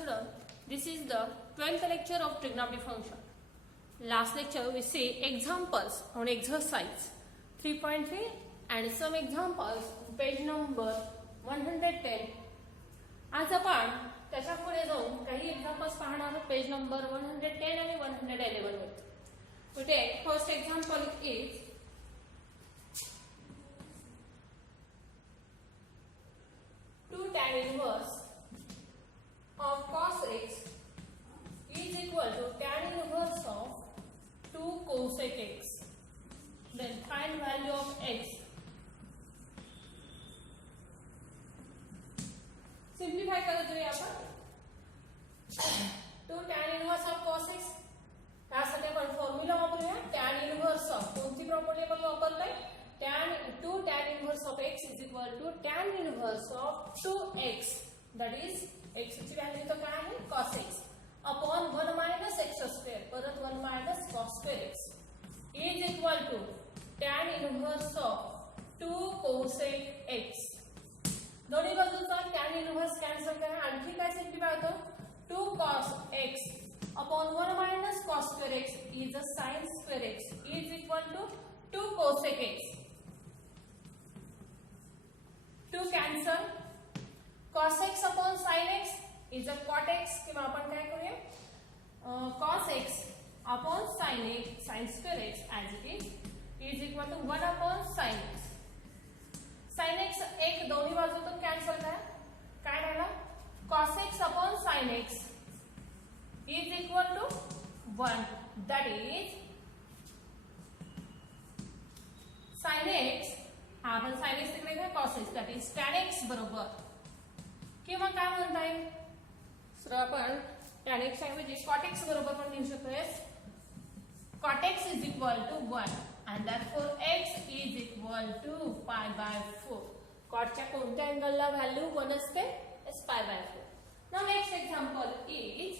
student, this is the 12th lecture of trigonometry function. Last lecture we see examples on exercise 3.3 and some examples on page number 110. आज आपण त्याच्या पुढे जाऊन काही examples पाहणार आहोत पेज नंबर 110 आणि 111 वर. We take first example is 2 tan inverse of cos x is equal to tan inverse of 2 cosec x. Then find value of x. Simplify करत जाऊया आपण. 2 tan inverse of cos x यासाठी आपण formula वापरूया. tan inverse of कोणती property आपण वापरतोय? two tan inverse of x is equal to tan inverse of 2x, that is x ची व्हॅल्यू तर काय आहे cos x upon 1 minus x square, परत 1 minus cos square x is equal to tan inverse of 2 cosec x. दोन्ही बाजूचा tan inverse cancel करा. आणखी काय सिम्प्लिफाय होतं? 2 cos x upon 1 minus cos square x is a sin square x is equal to 2 cosec x. 2 cancel. cos x upon sin x is a cot x, किंवा आपण काय करूया cos x upon sin x sin square x as it is equal to 1 upon sin x. sin x एक दोन्ही बाजूतून cancel करा. काय राहिला? cos x upon sin x is equal to 1, that is sin x हा आपण sin x तिकडे काय cos x, that is tan x बरोबर, किंवा काय म्हणता येईल सर आपण tan x ऐवजी cot x बरोबर पण लिहू शकतोय. cot x is equal to 1 and therefore x is equal to pi by 4. cot च्या कोणत्या अँगलला व्हॅल्यू 1 असते? is pi by 4. Now next example is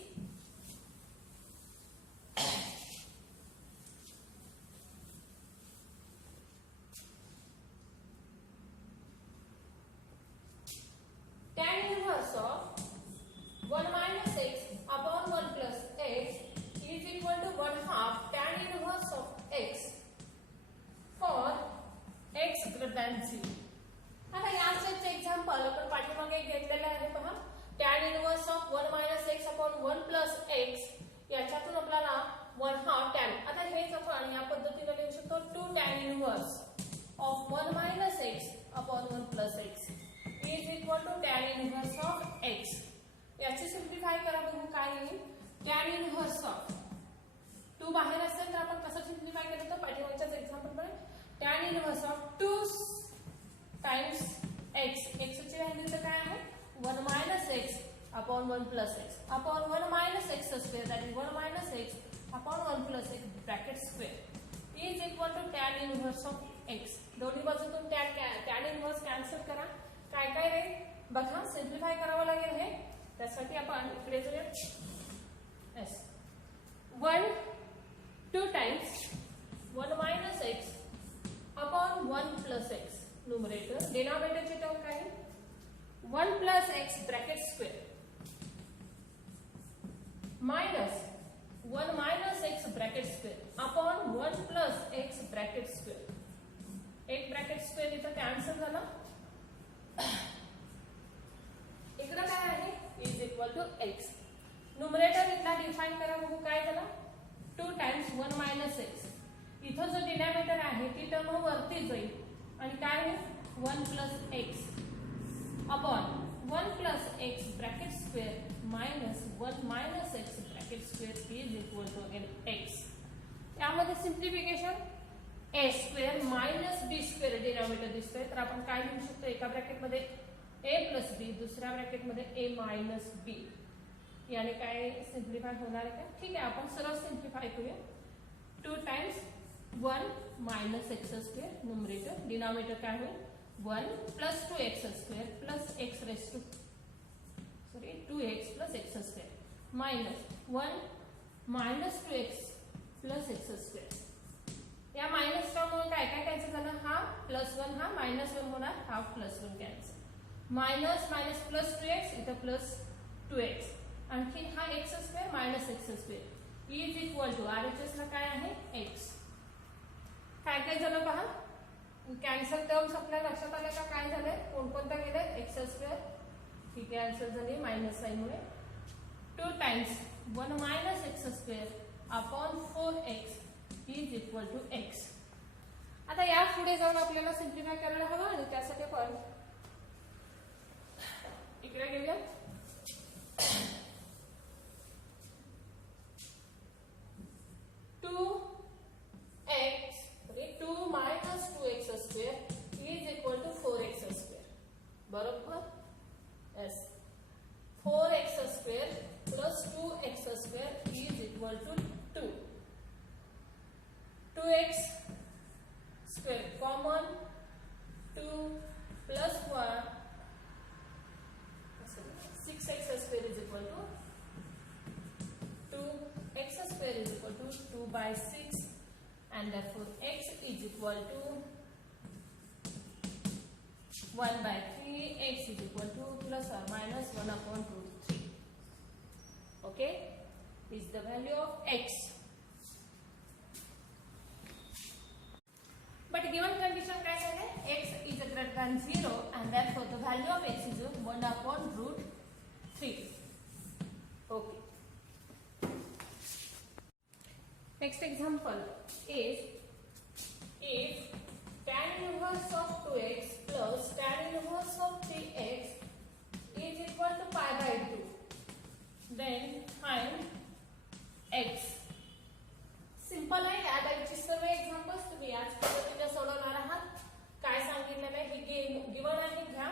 tan inverse of 1 minus x upon 1 plus x is equal to 1 half tan inverse of x for x greater than 0. आता याच example आपण पाठीमागे घेतलेले आहे पहा. tan inverse of 1 minus x upon 1 plus x याच्यातून आपल्याला 1 half tan. आता हेच आपण या पद्धतीने लिहू शकतो. 2 tan inverse of 1 minus x upon 1 plus x is equal to tan inverse of x. याची सिम्प्लिफाय करा बघू काय येईल. tan inverse of 2 बाहेर असेल तर आपण कसं सिम्प्लिफाय केलं तर पाठीमागच्याच एक्झाम्पल मध्ये tan inverse of 2 times x. x ची व्हॅल्यू तर काय आहे 1 minus x upon 1 plus x upon 1 minus x square, that is 1 minus x upon 1 plus x bracket square is equal to tan inverse of x. दोन्ही बाजूतून tan inverse cancel करा. काय काय रे बघा simplify करावं लागेल हे. त्यासाठी आपण इकडे जाऊया. yes 1 2 times 1 minus x upon 1 plus x numerator. denominator ची टर्म काय आहे 1 plus x bracket square minus 1 minus x bracket square upon 1 plus x bracket square. एक ब्रॅकेट स्क्वेअर इथं कॅन्सल झाला. इकडे काय आहे is equal to x. Numerator इथला डिफाइन करा बघू काय झाला 2 times 1 minus x. इथं जो डिनॉमिनेटर आहे ती टर्म वरती जाईल आणि काय आहे 1 plus x upon 1 plus x bracket square minus 1 minus x bracket square is equal to again x. यामध्ये simplification a square minus b square denominator दिसतोय तर आपण काय लिहू शकतो एका ब्रॅकेट मध्ये a plus b, दुसऱ्या ब्रॅकेट मध्ये a minus b. याने काय सिम्प्लिफाय होणार आहे का? ठीक आहे आपण सरळ सिम्प्लिफाय करूया. 2 times 1 minus x square numerator, denominator काय होईल 1 plus 2x square plus x raised to 2x plus x square minus 1 minus 2x plus x square. या मायनस टर्म मुळे काय काय कॅन्सल झालं हाफ प्लस 1 हा मायनस 1 होणार half plus 1 cancel. Minus minus plus 2x इथं प्लस 2x आणखी हा x square minus x square is equal to RHS ला काय आहे एक्स. काय काय झालं पहा, कॅन्सल टर्म्स आपल्या लक्षात आल्या का, काय झालंय, कोणकोणत्या गेले, एक्स स्क्वेअर, ठीक आहे आन्सर झाली मायनस साईनमुळे. 2 times 1 minus x square upon 4x is equal to x. आता या पुढे जाऊन आपल्याला सिम्प्लिफाय करायला हवं आणि त्यासाठी आपण इकडे घेऊया. 2 minus 2x square is equal to 4x square. बरोबर, yes, 4x square plus 2x square is equal to 2. 2x square common, 2 plus 1, 6x square is equal to 2. X square is equal to 2 by 6 and therefore x is equal to 1 by 3. X is equal to plus or minus 1 upon root 3. Okay, is the value of x. But given condition काय झाले, x is greater than 0 and therefore the value of x is 1 upon root 3. Okay. Next example is if tan inverse of 2x plus tan inverse of 3x is equal to pi by 2, then find x. Simple आहे, या टाइपची सर्व examples तुम्ही याच पद्धतीने सोडवणार आहात. काय सांगितलेलं आहे, ही गिवन आहे, घ्या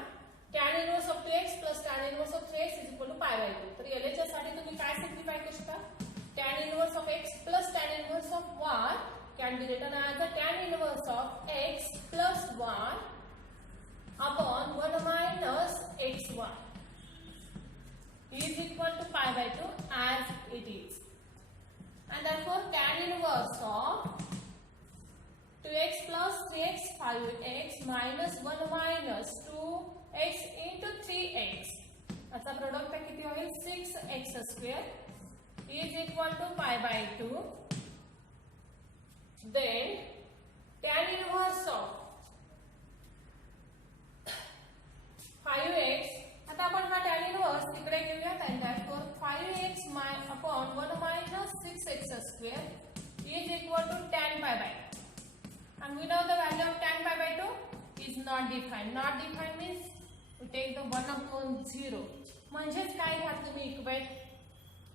tan inverse of 2x plus tan inverse of 3x is equal to pi by 2. तर LHS साठी तुम्ही काय सिम्प्लिफाय करू शकता, tan inverse of x plus tan inverse of y can be written as the tan inverse of x plus y upon 1 minus xy is equal to pi by 2 as it is. And therefore tan inverse of 2x plus 3x 5x minus 1 minus 2x into 3x, याचा product किती होईल, 6x square is equal to pi by 2. Then tan inverse of 5x, आता आपण हा tan inverse इकडे घेऊया, and therefore 5x upon 1 minus 6x square is equal to tan pi by 2. And we know the value of tan pi by 2 is not defined. Not defined means we take the 1 upon 0. म्हणजेच काय घ्या तुम्ही equate,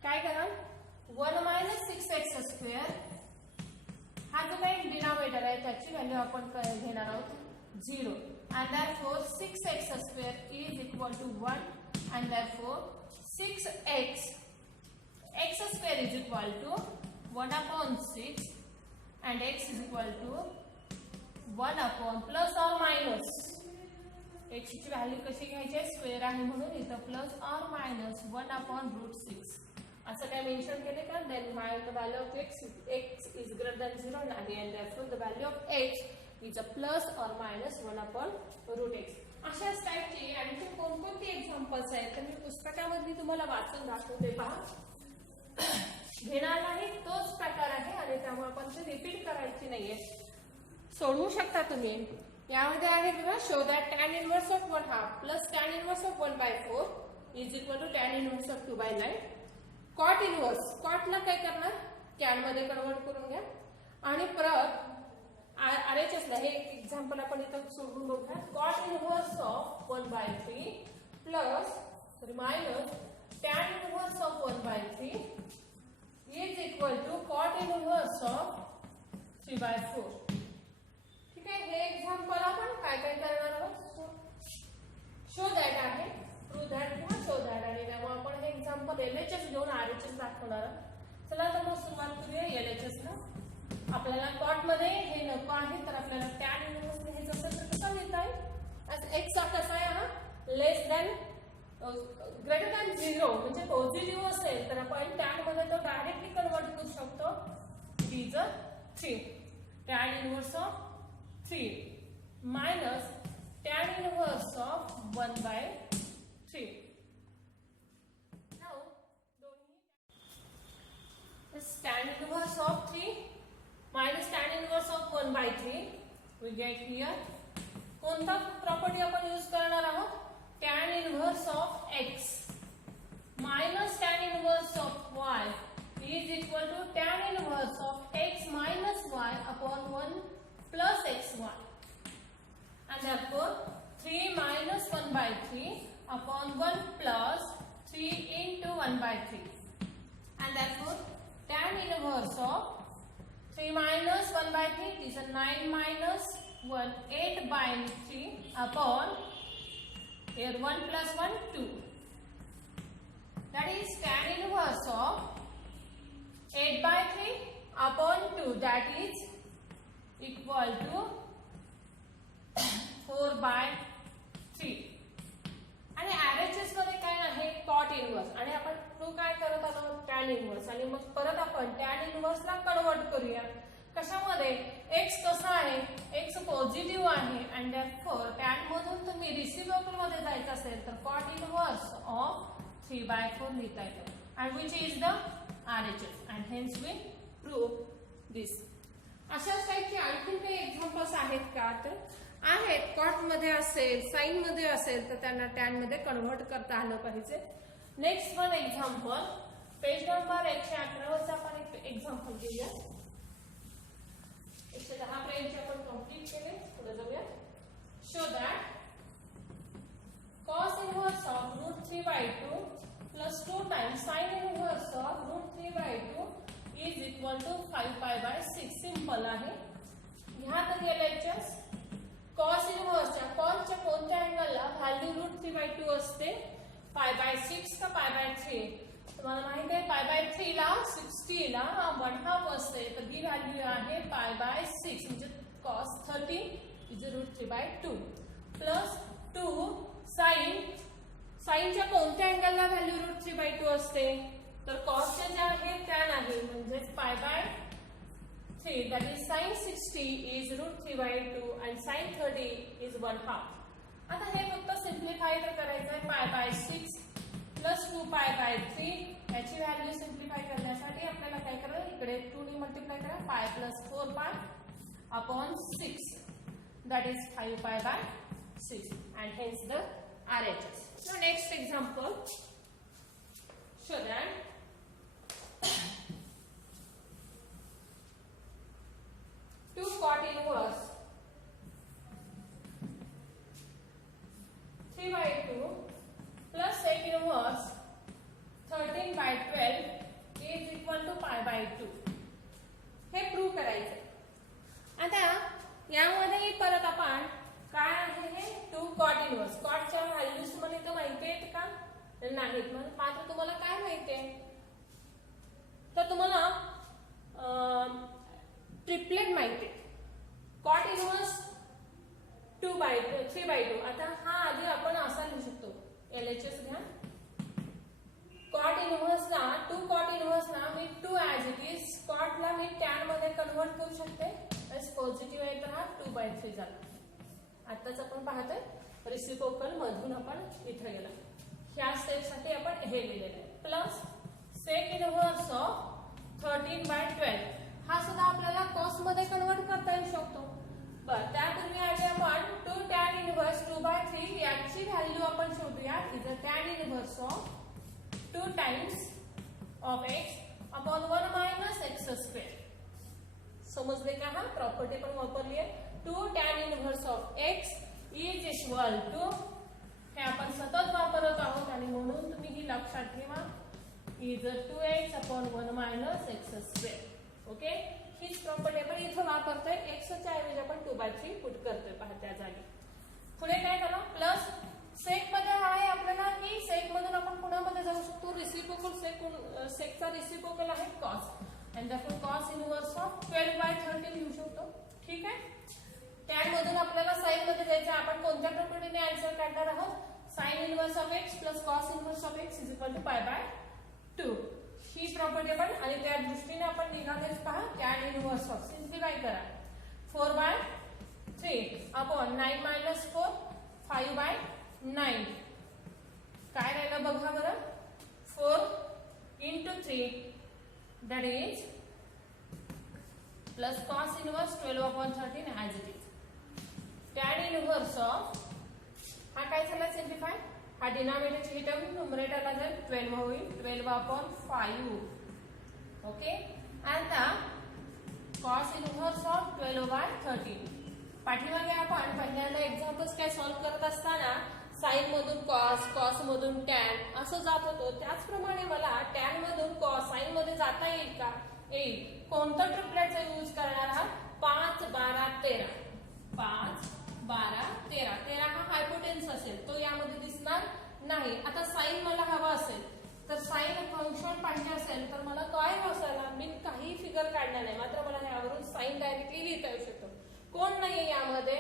काय कराल, 1 minus 6x square हा जो काही denominator आहे त्याची व्हॅल्यू आपण घेणार आहोत 0 and therefore 6x square is equal to 1 and therefore 6x x square is equal to 1 upon 6 and x is equal to 1 upon plus or minus x ची value कशी घ्यायची आहे, स्क्वेअर आहे म्हणून इथं plus or minus 1 upon route 6 असं काय mention केले का. Then the value of x is greater than 0 नाही and therefore the value of x is a plus or minus 1 upon root x. अशाच टाइपची आणखी कोणकोणती एक्झाम्पल्स आहेत तर मी पुस्तकामध्ये तुम्हाला वाचून दाखवते, पहा. घेणार नाही तोच प्रकार आहे आणि त्यामुळे आपण ते रिपीट करायची नाहीये, सोडवू शकता तुम्ही. यामध्ये आहे बघा, show that tan inverse of 1/2 plus tan inverse of 1/4 is equal to tan inverse of 2/9. Cot inverse, कॉटला काय करणार, टॅन मध्ये कन्वर्ट करून घ्या आणि परत RHS ला हे एक्झाम्पल आपण इथं सोडून बघूया. Cot inverse of 1/3 plus minus tan inverse of 1/3 is equal to cot inverse of 3/4. ठीक आहे, हे एक्झाम्पल आपण काय काय करणार आहोत, शो दॅट आहे, प्रूव्ह दॅट किंवा शो दॅट, आणि त्यामुळे आपण हे एक्झाम्पल LHS घेऊन RHS दाखवणार आहोत. चला तर मग सुरुवात करूया LHS ला. आपल्याला कॉट मध्ये हे नको आहे तर आपल्याला tan इनवर्स हे जसं कसं लिहिता येईल, x चा कसा आहे हा, लेस दॅन ग्रेटर दॅन 0 म्हणजे पॉझिटिव्ह असेल तर आपण tan मध्ये तो डायरेक्टली कन्वर्ट करू शकतो. Is 3 tan inverse of 3 minus tan inverse of 1/3. Now tan inverse of 3 minus tan inverse of 1 by 3 we get here. कोणता प्रॉपर्टी आपण यूज करणार आहोत? tan inverse of x minus tan inverse of y is equal to tan inverse of x minus y upon 1 plus xy, and therefore 3 minus 1 by 3 upon 1 plus 3 into 1 by 3, and therefore tan inverse of 3 minus 1 by 3 is a 9 minus 1 8 by 3 upon here 1 plus 1 2. That is tan inverse of 8 by 3 upon 2, that is equal to 4 by 3. आणि RHS मध्ये काय आहे? Cot inverse, आणि आपण to काय करत आहोत? Tan inverse, आणि मग परत आपण टॅन इनवर्स ला कन्वर्ट करूया. कशामध्ये? x कसा आहे? x पॉझिटिव्ह आहे, आणि देयरफॉर टॅन मधून तुम्ही रिसिप्रोकल मध्ये जायचं असेल तर कॉट इनवर्स ऑफ 3/4 लिहिता येतं, and which is the RHS, and hence we prove this. अशाच टाइपचे आणखी काही एक्झाम्पल्स आहेत का? तर आहेत. कॉट मध्ये असेल, साइन मध्ये असेल तर त्यांना टॅन मध्ये कन्वर्ट करता आलं पाहिजे. Next one example, page number 111 वरचा आपण एक एक्झाम्पल घेऊया. 110 पर्यंत आपण कंप्लीट केले. पुढे जाऊया. Show that cos inverse of √3/2 plus 2 times sin inverse of √3/2 is equal to 5π/6. Simple आहे. ह्या तर LHS cos inverse च्या cos च्या कोणत्या अँगलला व्हॅल्यू √3/2 असते? π/6 का π/3? तुम्हाला माहिती आहे π/3 ला 60 ला 1/2 असते, तर ही व्हॅल्यू आहे π/6, म्हणजे cos 30 is √3/2 प्लस 2 साइन च्या कोणत्या अँगलला व्हॅल्यू √3/2 असते? तर cos च्या ज्या आहे त्या नाही, म्हणजे π/3, that is sin 60 is √3/2 and sin 30 is 1/2. आता हे फक्त सिम्प्लिफाय तर करायचं आहे. π/6 प्लस 2π/3 याची व्हॅल्यू सिम्प्लिफाय करण्यासाठी आपल्याला काय करायचं? इकडे 2 ने मल्टिप्लाय करा. π + 4π upon 6, that is 5π/6, and hence the RHS. Now next example, show that 2 cot inverse 3/2 plus sec inverse 13/12 is equal to π/2. हे प्रूव्ह करायचं. आता यामध्ये परत आपण काय आहे? हे 2 cot inverse. कॉटच्या व्हॅल्यूज तुम्हाला इथं माहिती आहेत का? नाहीत. मात्र तुम्हाला काय माहिती आहे? तर तुम्हाला ट्रिपलेट माहिती आहे. Cot inverse 3/2. आता हा आधी आपण असा लिहू शकतो. LHS घ्या. कॉट इनवर्सला 2 कॉट इनवर्सला मी 2 ॲज इट इज कॉटला मी टॅन मध्ये कन्वर्ट करू शकते. पॉझिटिव्ह आहे तर हा 2/3 झाला. आताच आपण पाहतोय रिसिप्रोकल मधून आपण इथे गेला. ह्या स्टेप साठी आपण हे लिहिलेलं आहे. प्लस सेक इनव्हर्स ऑफ 13/12 हा सुद्धा आपल्याला कॉस मध्ये कन्वर्ट करता येऊ शकतो. बरं, त्यापूर्वी आधी आपण 2 tan इनव्हर्स 2/3 याची व्हॅल्यू आपण शोधूया. Is a tan inverse of 2 times of x upon 1 minus x square. समजले का? हा प्रॉपर्टी पण वापरली आहे. 2 tan inverse of x is equal to, हे आपण सतत वापरत आहोत आणि म्हणून तुम्ही ही लक्षात ठेवा, is 2x upon 1 minus x square. Okay, हीच प्रॉपर्टी आपण इथं वापरतोय. x च्या ऐवजी आपण 2/3 पुट करतोय पहा त्या जागी. पुढे काय करा? प्लस सेक मध्ये आहे आपल्याला की सेक मधून आपण पुण्यामध्ये जाऊ शकतो. रिसिप्रोकल सेकचा रिसिप्रोकल आहे कॉस, आणि आपण कॉस इनव्हर्स ऑफ 12/13 लिहू शकतो. ठीक आहे. त्यामधून आपल्याला साइन मध्ये जायचं. आपण कोणत्या प्रॉपर्टीने आन्सर काढणार आहोत? Sine inverse of x plus cos inverse of x is equal to π/2. ही प्रॉपर्टी आपण, आणि त्या दृष्टीने आपण निघालेच पहा. टॅन इनव्हर्स ऑफ सिम्प्लिफाय करा. 4/3 अपॉन 9 मायनस 4 5/9. काय राहिलं बघा बरं? 4 into 3 that is plus cos inverse 12 upon 13 as it is. Tan inverse of हा काय झाला सिम्प्लिफाय, हा डिनॉमिनेटरची ही टर्म न्यूमरेटरला जाईल 12 होईल 12 upon 5. ओके, आता cos inverse of 12 by 13. पाठीमागे आपण पहिल्यांदा एक्झाम्पल्स काय सॉल्व्ह करत असताना साइन मधून कॉस, कॉस मधून टॅन असं जात होतो. त्याचप्रमाणे मला टॅन मधून कॉस साइन मध्ये जाता येईल का? येईल. कोणतं ट्रिपलेटचा यूज करणार आहात? 5 12 13. 5 12 13. 13 हा हायपोटेन्स असेल, तो यामध्ये दिसणार नाही. आता साइन मला हवा असेल तर साइन फंक्शन पाहिजे असेल तर मला काय असायला, मी काही फिगर काढणार नाही, मात्र मला यावरून साइन डायरेक्टली लिहिता येऊ शकतो. कोण नाहीये यामध्ये,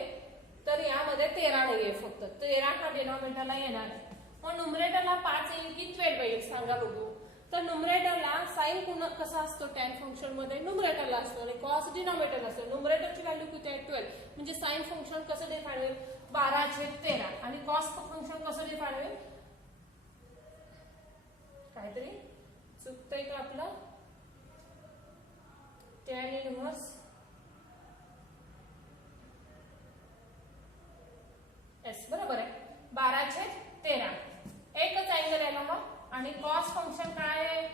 तर यामध्ये 13 नाहीये, फक्त 13 हा डिनॉमिनेटरला येणार आहे. मग न्यूमरेटरला 5 येईल की 12 येईल सांगा बघू. तर न्यूमरेटरला साइन पुन्हा कसा असतो टॅन फंक्शन मध्ये, न्यूमरेटरला असतो आणि कॉस डिनॉमिनेटरला असतो. न्यूमरेटरची व्हॅल्यू किती आहे 12, म्हणजे साइन फंक्शन कसं डिफाइन होईल 12/13 आणि कॉस फंक्शन कसं डिफाइन होईल, काहीतरी चुकतंय का आपलं, टॅन इनव्हर्स एस बरोबर आहे 12/13. एकच अँगल यायला हवा आणि कॉस फंक्शन काय आहे,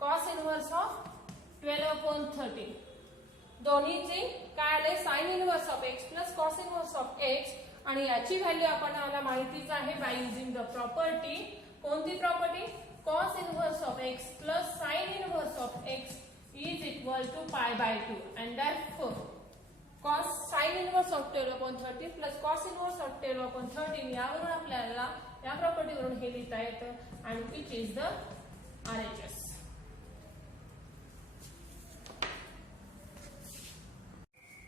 कॉस इनव्हर्स ऑफ 12 upon 13. दोन्हीची काय आले sine inverse of x plus cos inverse of x आणि याची व्हॅल्यू आपल्याला माहितीच आहे बाय युजिंग द प्रॉपर्टी. कोणती property, cos inverse of x plus sine inverse of x is equal to π/2 and therefore cos sin inverse of 12 upon 13 plus cos inverse of 12 upon 13 यावरून आपल्याला या प्रॉपर्टीवरून हे लिहिता येतं आणि which is the RHS.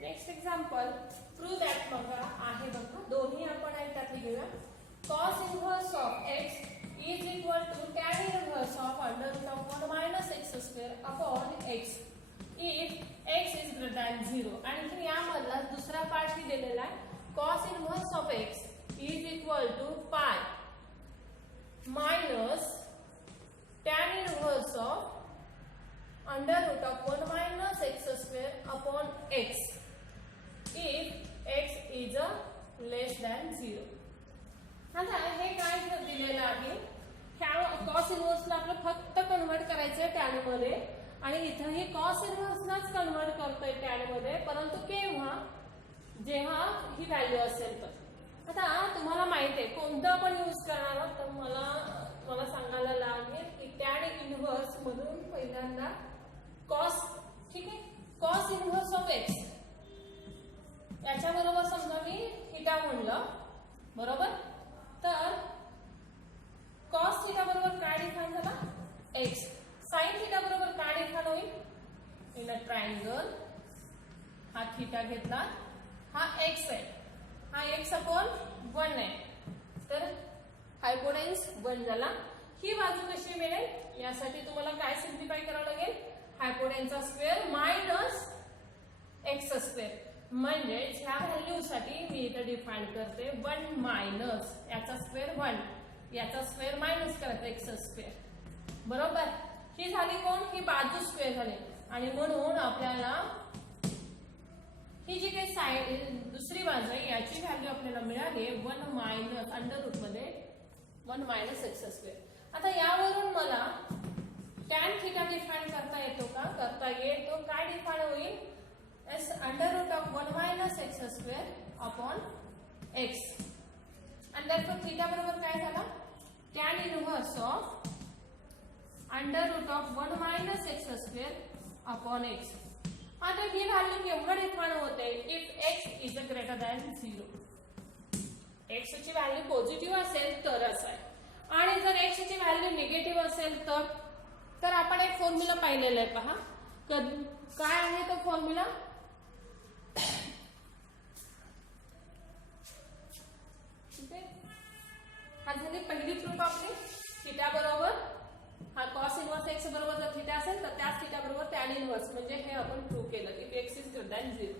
Next example prove that बघा आहे बघा, दोन्ही आपण आहे त्यातली घेऊया. cos inverse of x is equal to tan inverse of under root of 1 minus x square upon x if x is greater than 0. आणि यामधला दुसरा पार्ट ही दिलेला आहे, cos inverse of x is equal to pi minus tan inverse of under root of 1 minus x square upon x if x is a less than 0. आता हे काय दिलेलं आहे, ह्या cos इनव्हर्सला आपलं फक्त कन्वर्ट करायचंय टॅन मध्ये आणि इथं हे कॉस इनव्हर्सलाच कन्वर्ट करतोय टॅन मध्ये, परंतु केव्हा, जेव्हा ही व्हॅल्यू असेल तर. आता तुम्हाला माहिती आहे कोणतं आपण यूज करणार आहोत, तर मला सांगायला लागेल की टॅन इनव्हर्स मधून पहिल्यांदा कॉस, ठीक आहे, कॉस इनव्हर्स ऑफ एक्स याच्या बरोबर समजा मी थिटा म्हणलं बरोबर, तर कॉस थिटा बरोबर काय डिफाइन झाला एक्स, साइन थिटा बरोबर काय डिफाइन होईल इन अ ट्रायंगल, हा थिटा घेतला, हा एक्स आहे, हा एक्स अपॉन 1 आहे, तर हायपोटेन्स 1 झाला. ही बाजू कशी मिळेल, यासाठी तुम्हाला काय सिम्प्लिफाय करावं लागेल, हायपोटेन्सचा स्क्वेअर मायनस एक्स स्क्वेअर, म्हणजे ह्या व्हॅल्यू साठी मी इथे डिफाइन करते 1 मायनस याचा स्क्वेअर 1, याचा स्क्वेअर मायनस करायचा एक्स स्क्वेअर बरोबर. ही झाली कोण, ही बाजू स्क्वेअर झाली आणि म्हणून आपल्याला ही जी काही साइड दुसरी बाजू आहे याची व्हॅल्यू आपल्याला मिळाली 1 मायनस अंडर रूट मध्ये 1 मायनस एक्स स्क्वेअर. आता यावरून मला टॅन थिटा डिफाइन करता येतो का, करता येतो. काय डिफाइन होईल, as under root of 1 minus x square upon x आणि त्यानंतर थिटा बरोबर काय झाला, tan inverse of under root of 1 minus x square upon x. आता ही व्हॅल्यू केव्हा डिफाइन होते, if x is greater than 0. X ची व्हॅल्यू पॉझिटिव्ह असेल तरच आहे, आणि जर एक्स ची व्हॅल्यू निगेटिव्ह असेल तर आपण एक फॉर्म्युला पाहिलेला आहे पहा, काय आहे तो फॉर्म्युला, ठीक आहे, हा झाली पहिली प्रूफ आपली. थिटा बरोबर हा कॉस इनव्हर्स एक्स बरोबर जर थिटा असेल तर त्याच थिटा बरोबर टॅन इनव्हर्स, म्हणजे हे आपण प्रूव्ह केलं if x is greater than 0.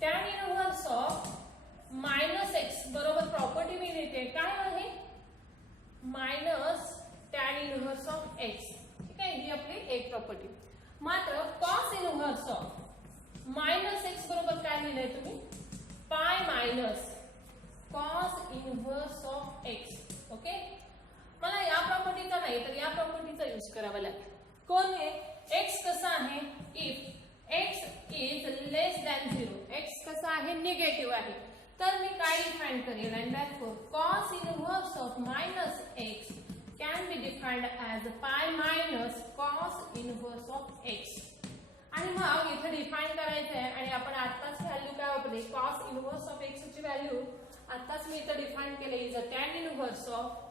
Tan inverse of minus x बरोबर प्रॉपर्टी मी लिहिते, काय आहे minus tan inverse of x, ठीक आहे. ही आपली एक प्रॉपर्टी. मात्र cos inverse of minus x बरोबर काय लिहिलंय तुम्ही, pi minus cos inverse of x. Okay, मला या प्रॉपर्टीचा नाही तर या प्रॉपर्टीचा यूज करावा लागेल. कोण आहे, एक्स कसा आहे, if x is less than 0, x कसा आहे, निगेटिव्ह आहे, तर मी काय डिफाइन करेल, and therefore cos inverse of minus x can be defined as pi minus cos inverse of x. आणि मग इथे डिफाइन करायचं आहे आणि आपण आताच व्हॅल्यू काय वापरली, कॉस इनव्हर्स ऑफ एक्स ची व्हॅल्यू आताच मी इथे डिफाइन केले, is a tan inverse of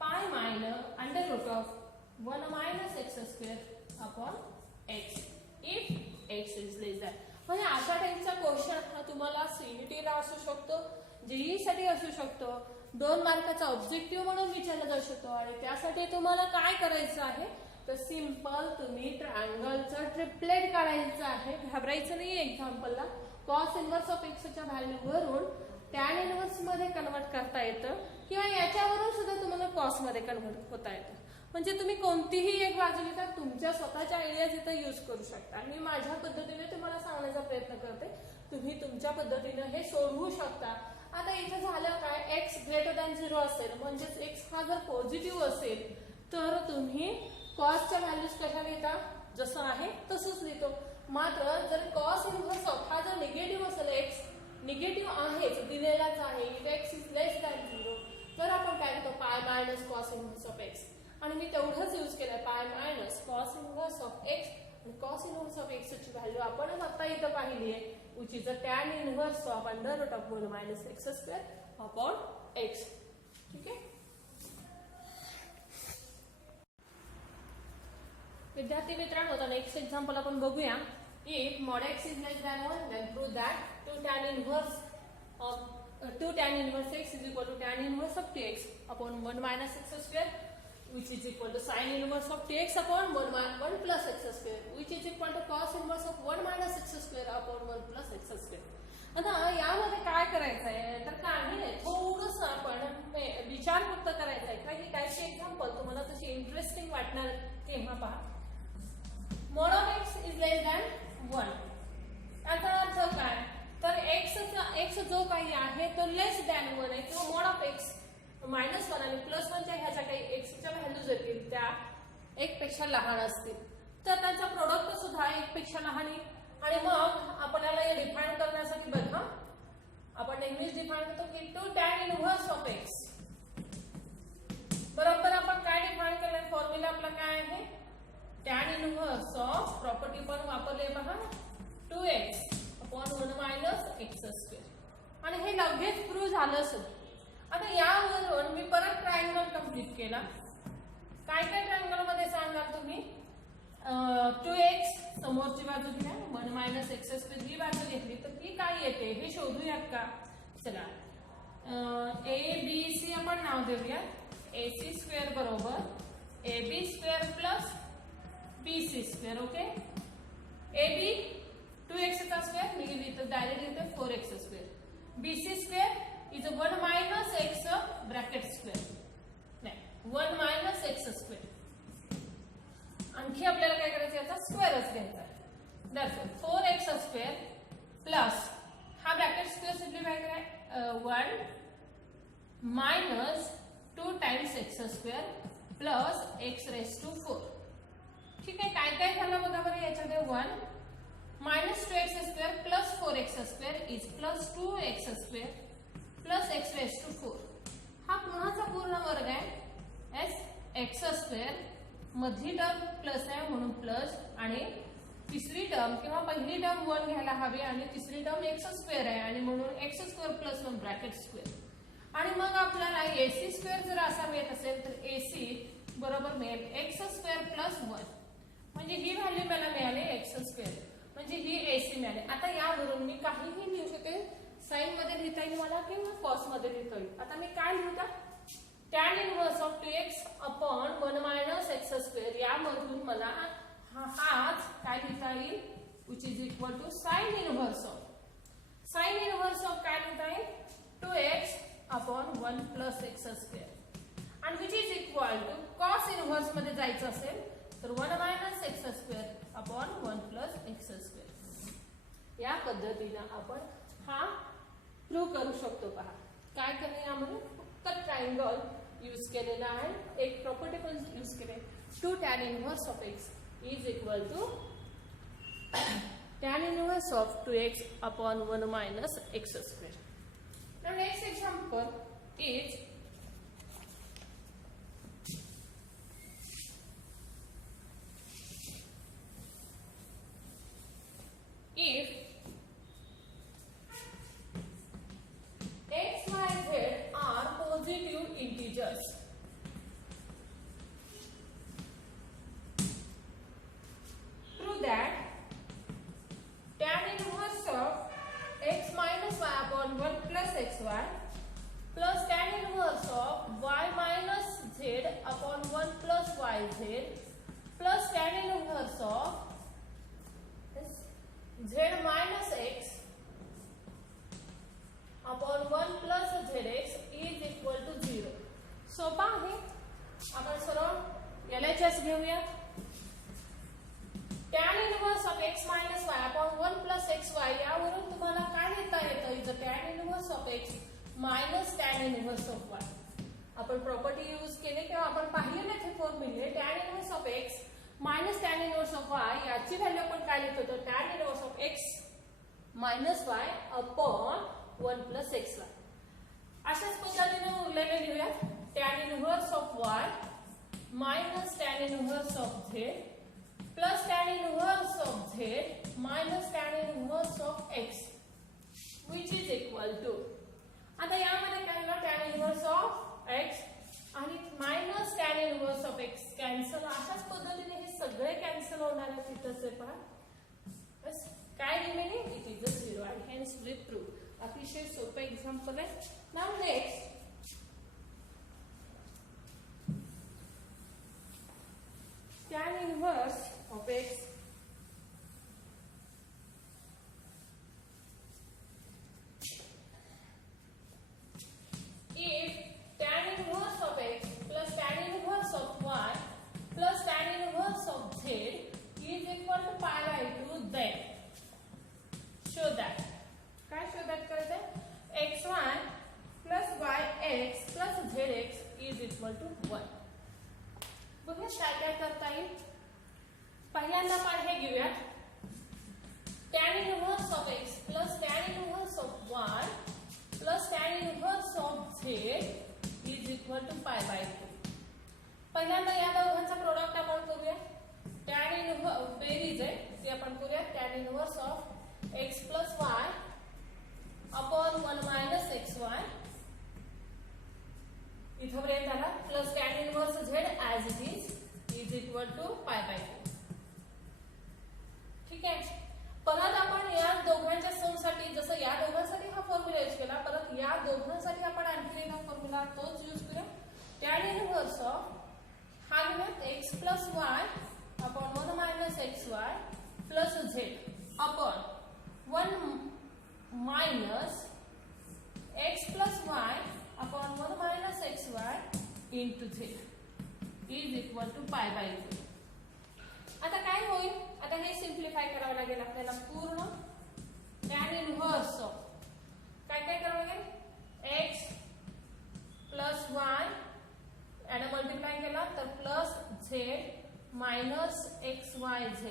pi minus under root of 1 minus x square upon x if x is less than. म्हणजे अशा टाइपचा क्वेश्चन हा तुम्हाला सीईटीला असू शकतो, जेईई साठी असू शकतो, 2 मार्काचा ऑब्जेक्टिव्ह म्हणून विचारला जाऊ शकतो. आणि त्यासाठी तुम्हाला काय करायचं आहे, तर सिंपल तुम्ही ट्रायंगलचं ट्रिपलेट काढायचं आहे. घाबरायचं नाही. एक्झाम्पलला कॉस इनव्हर्स ऑफ एक्सच्या व्हॅल्यूवरून टॅन इनव्हर्स मध्ये कन्वर्ट करता येतं किंवा याच्यावरून सुद्धा तुम्हाला कॉस मध्ये कन्वर्ट होता येतं. म्हणजे तुम्ही कोणतीही एक बाजू लिहिता, तुमच्या स्वतःच्या आयडियाज इथं यूज करू शकता. आणि मी माझ्या पद्धतीने तुम्हाला सांगण्याचा प्रयत्न करते, तुम्ही तुमच्या पद्धतीने हे सोडवू शकता. आता इथे झालं काय, एक्स ग्रेटर दॅन 0 असेल, म्हणजेच एक्स हा जर पॉझिटिव्ह असेल तर तुम्ही कॉसच्या व्हॅल्यूज कशा लिहिता, जसं आहे तसंच लिहितो. मात्र जर कॉस इनव्हर्स ऑफ हा जर निगेटिव्ह असेल, एक्स निगेटिव्ह आहेच, दिलेलाच आहे, if x is less than 0, तर आपण काय करतो, pi minus cos inverse of x. आणि मी तेवढंच यूज केलंय, pi minus cos inverse of x. आणि कॉस इनव्हर्स ऑफ एक्स ची व्हॅल्यू आपणच आता इथं पाहिली आहे, which is a tan inverse of under root of 1 minus x square upon x. ठीक आहे विद्यार्थी मित्रांनो, आता नेक्स्ट एक्झाम्पल आपण बघूया. If mod x is less than 1, then prove that 2 tan inverse x is equal to tan inverse of tx upon 1 minus x square, which is equal to sin inverse of tx upon 1 plus x square, which is equal to cos inverse of 1 minus x square upon 1 plus x square. आता यामध्ये काय करायचं आहे, तर काही नाही, थोडंसं आपण विचार फक्त करायचा आहे. काही टाईपचे एक्झाम्पल तुम्हाला तशी इंटरेस्टिंग वाटणार तेव्हा पहा. mod of x is less than 1, याचा अर्थ काय, तर x जो काही आहे तो लेस दॅन 1 आहे, किंवा mod of x -1 आणि +1 च्या ह्या ज्या काही x च्या व्हॅल्यूज येतील त्या 1 पेक्षा लहान असतील, तर त्यांचा प्रोडक्ट सुद्धा 1 पेक्षा लहान आहे. आणि मग आपल्याला हे डिफाइन करण्यासाठी बघा, आपण नेहमीच डिफाइन करतो की 2 tan इनव्हर्स ऑफ x बरोबर आपण काय डिफाइन केलंय, फॉर्म्युला आपला काय आहे, tan इनव्हर्स ऑफ प्रॉपर्टी पण वापरले बघा, 2x upon 1 minus x square. आणि हे लगेच प्रूव्ह झालं सुद्धा. आता यावरून मी परत ट्रायंगल कंप्लीट केला. काय काय ट्रायंगल मध्ये सांगाल तुम्ही, 2x समोरची बाजू घ्या, 1 मायनस एक्स स्क्वेअर ही बाजू घेतली तर ती काय येते हे शोधूयात का. चला, ABC आपण नाव देऊया, AC स्क्वेअर बरोबर AB square plus BC square. Okay, AB 2x चा स्क्वेअर मी लिहितो डायरेक्ट लिहितो 4x square. BC square is 1 minus x bracket square, नाही 1 मायनस एक्स स्क्वेअर. आणखी आपल्याला काय करायचं, याचा स्क्वेअरच घ्यायचा. दॅट्स 4x स्क्वेअर प्लस हा ब्रॅकेट स्क्वेअर सिम्प्लिफाय करा, 1 minus 2 times x square plus x raise to 4. ठीक आहे, काय काय झालं बघा बरं याच्यामध्ये, 1 minus 2x square plus 4x square is plus 2x square plus x raise to 4. हा पुन्हाचा पूर्ण वर्ग आहे, x स्क्वेअर मधली टर्म प्लस आहे म्हणून प्लस, आणि तिसरी टर्म किंवा पहिली टर्म 1 घ्यायला हवी आणि तिसरी टर्म एक्स स्क्वेअर आहे आणि म्हणून x square plus 1 bracket square. आणि मग आपल्याला AC स्क्वेअर जर असा मिळत असेल तर AC बरोबर मिळेल एक्स स्क्वेअर प्लस 1, म्हणजे ही व्हॅल्यू मला मिळाली एक्स स्क्वेअर, म्हणजे ही AC मिळाली. आता यावरून मी काहीही लिहू शकते, साइन मध्ये लिहिता येईल मला किंवा कॉस मध्ये लिहिता येईल. आता मी काय लिहिता, tan inverse of 2x upon 1 minus x square, यामधून मला हाच काय लिहिता येईल, which is equal to sine inverse of. Sine inverse of काय लिहिता येईल, 2x upon 1 plus x square. आणि which is equal to cos inverse मध्ये जायचं असेल तर 1 minus x square upon 1 plus x square. या पद्धतीनं आपण हा प्रूव्ह करू शकतो. पहा काय करणे यामध्ये फक्त ट्रायंगल यूज केलेला आहे. एक प्रॉपर्टी पण यूज केले. 2 tan inverse of x is equal to tan inverse of 2x upon 1 minus x square. Now next example is if x, y, z are positive integers, prove that tan inverse of x minus y upon 1 plus xy plus tan inverse of y minus z upon 1 plus yz plus tan inverse of z minus x upon 1 plus zx is equal to 0. सोपा आहे. आपण सरळ LHS घेऊया. tan inverse of x minus y upon 1 plus xy यावरून तुम्हाला काय लिहिता येतं? Is tan inverse of x minus tan inverse of y. आपण प्रॉपर्टी यूज केले किंवा आपण पाहिले ना ते फॉर्म्युले tan inverse of x minus tan inverse of y याची व्हॅल्यू आपण काय लिहित होतो? tan inverse of x minus y upon 1 plus xy. अशाच पद्धतीने उरलेले लिहूया. tan inverse of y minus tan inverse of z plus tan inverse of z minus tan inverse of x which is equal to, आता यामध्ये काय झालं? tan inverse of x आणि minus tan inverse of x cancel. अशाच पद्धतीने हे सगळे cancel होणार आहे. तिथंच आहे पहा. बस काय रिमेनिंग? इट इज अ 0 आणि हेन्स वी प्रूव्ह. अतिशय सोपं एक्झाम्पल आहे. Now next tan inverse of x if tan inverse of x plus tan inverse of y plus tan inverse of z is equal to pi by 2 then show that. काय show that करायचं? xy plus yx plus zx is equal to 1. बघा काय काय करता येईल. पहिल्यांदा आपण हे घेऊया. tan inverse of x plus tan inverse of y plus tan inverse of z is equal to pi by 2. पहिल्यांदा या दोघांचा प्रोडक्ट आपण करूया. tan inverse बेरीज आहे ती आपण करूया. tan inverse of x plus y upon 1 minus xy इथं पर्यंत आला plus tan inverse z as it is equal to pi by 2. ठीक आहे. परत आपण या दोघांच्या समसाठी जसं या दोघांसाठी हा फॉर्म्युला यूज केला, परत या दोघांसाठी आपण आणखी एक फॉर्म्युला तोच यूज करूया. tan inverse of हा घेऊया x plus y upon 1 minus xy plus z upon 1 minus x plus y upon 1 minus xy into z is equal to pi by 2. आता काय होईल? आता हे सिंप्लिफाय करावं लागेल आपल्याला पूर्ण. tan inverse of काय काय करावं लागेल? x plus y याला मल्टिप्लाय केला तर प्लस z मायनस xyz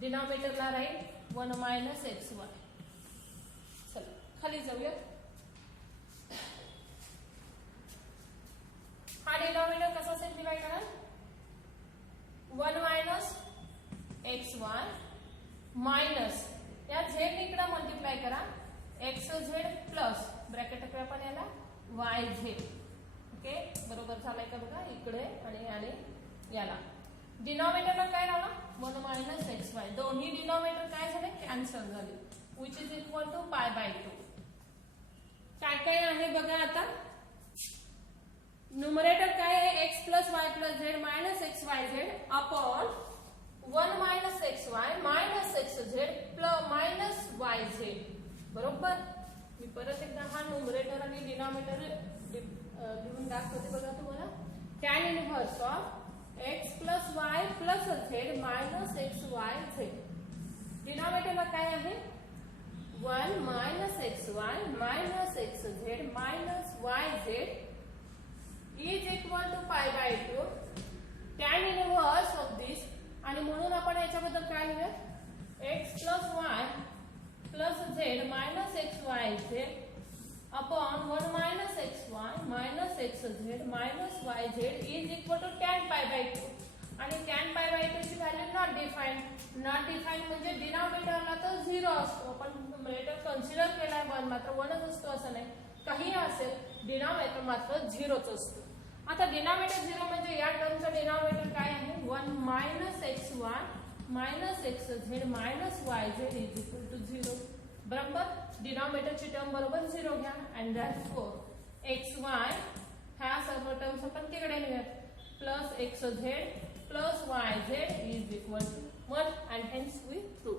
डिनॉमिनेटरला राहील 1 मायनस xy. चला खाली जाऊया. हा डिनॉमिनेटर कसा सिंप्लिफाय करा? 1 मायनस xy मायनस या z इकडे मल्टिप्लाय करा xz प्लस ब्रॅकेट टाकूया आपण याला yz. ओके बरोबर झालाय का बघा? इकडे आणि याला डिनॉमिनेटरला काय राहिला? 1 मायनस xy. दोन्ही डिनॉमिनेटर काय झाले? कॅन्सल झाले. which is equal to pi by 2. काय काय आहे बघा आता. न्यूमरेटर काय आहे? x plus y plus z minus xyz upon 1 minus xy minus xz plus minus yz. बरोबर. मी परत एकदा हा न्यूमरेटर आणि डिनॉमिनेटर लिहून दाखवते बघा तुम्हाला. Tan inverse of x plus y plus z minus x y z. डिनॉमिनेटरला काय आहे 1 minus x y minus x z minus y z is equal to pi by 2 tan inverse of this. आणि म्हणून आपण याच्याबद्दल काय लिहूया x plus y plus z minus x y z upon 1 minus x y minus x z minus y z is equal to tan पाय by 2. आणि tan पाय by 2 ची value not defined. Not defined म्हणजे डिनॉमिनेटरला तर 0 असतो. आपण numerator consider केलाय 1 मात्र 1च असतो असं नाही. काही असेल डिनॉमिनेटर मात्र 0च असतो. आता डिनॉमिनेटर 0 म्हणजे या टर्मचं डिनॉमिनेटर काय आहे 1 minus x y minus x z minus y z is equal to 0. बरोबर. डिनॉमिनेटरची टर्म बरोबर 0 घ्या अँड दॅटफोर एक्स वाय ह्या सर्व टर्म्स आपण तिकडे नेऊयात plus x z plus y z is equal to 1 and hence we prove.